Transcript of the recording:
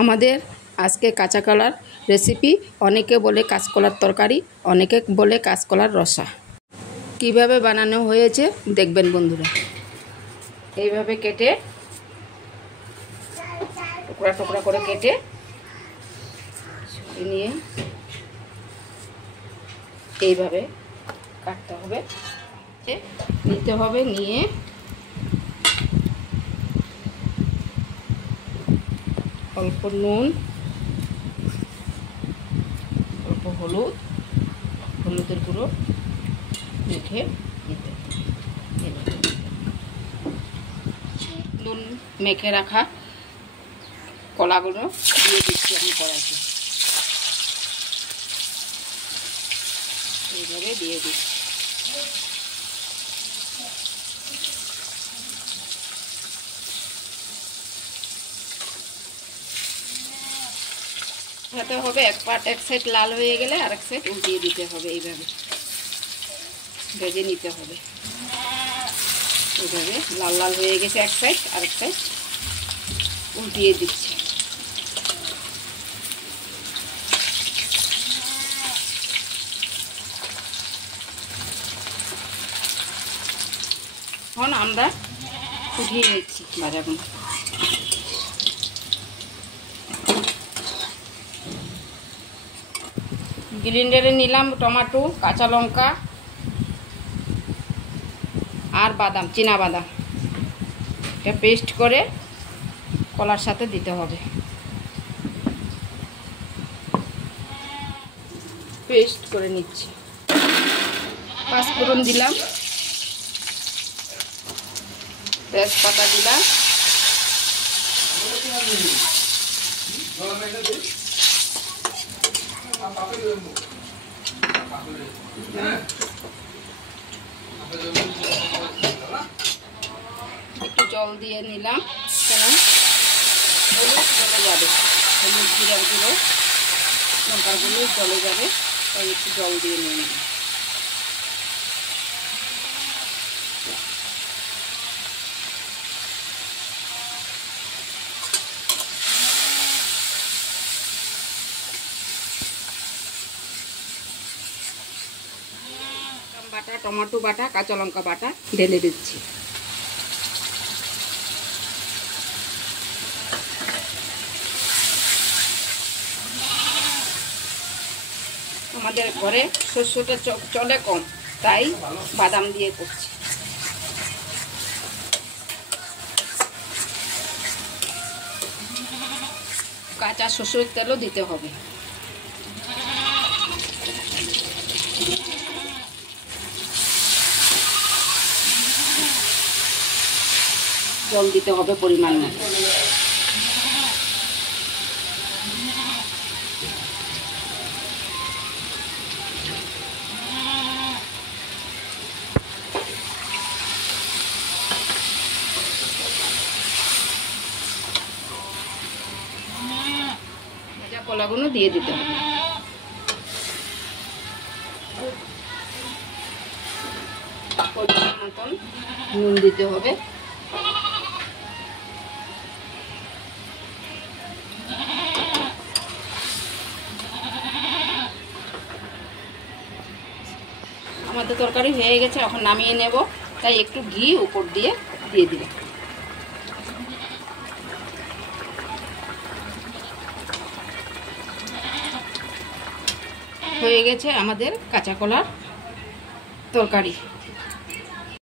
আমাদের আজকে কাঁচা কলার রেসিপি। অনেকে বলে কাঁচকলার তরকারি, অনেকে বলে কাঁচকলার রসা। কিভাবে বানানো হয়েছে দেখবেন বন্ধুরা। এইভাবে কেটে টুকরা টুকরা করে কেটে নিয়ে এইভাবে কাটতে হবে, নিতে হবে। নিয়ে অল্প নুন, অল্প হলুদের গুঁড়ো মেখে নিতে হবে। নুন মেখে রাখা কলাগুলো দিয়ে দিচ্ছি আমি কড়াইতে, এইভাবে দিয়ে দিচ্ছি। হতে হবে এক সাইড লাল হয়ে গেলে আরেক সাইড উল্টিয়ে দিতে হবে। এইভাবে ভেজে নিতে হবে। এইভাবে লাল লাল হয়ে গেছে এক সাইড, আরেক সাইড উল্টিয়ে দিচ্ছি। এখন আমরা উঠিয়ে নিচ্ছি ভাজাগুলো। গ্রাইন্ডারে নিলাম টমেটো, কাঁচা লঙ্কা আর বাদাম, চীনা বাদাম। এটা পেস্ট করে কলার সাথে দিতে হবে। পেস্ট করে নিচ্ছি। পাঁচফোড়ন দিলাম, তেজপাতা দিলাম, একটু জল দিয়ে নিলাম, কারণ হলুদ চলে যাবে, হলুদ জিরার গুঁড়ো লঙ্কার গুঁড়ো চলে যাবে, তাই একটু জল দিয়ে নিলাম। বাটা, টমেটো বাটা, কাঁচা লঙ্কা বাটা ঢেলে দিচ্ছি। আমাদের ঘরে শস্যটা চলে কম, তাই বাদাম দিয়ে করছি। কাঁচা সরষের তেলও দিতে হবে। জল দিতে হবে পরিমাণ মতো। ভেজা কলাগুলো দিয়ে দিতে হবে। পরিমাণ মতন নুন দিতে হবে। আমাদের তরকারি হয়ে গেছে, এখন নামিয়ে নেব। তাই একটু ঘি উপর দিয়ে দিলাম। হয়ে গেছে আমাদের কাঁচা কলার তরকারি।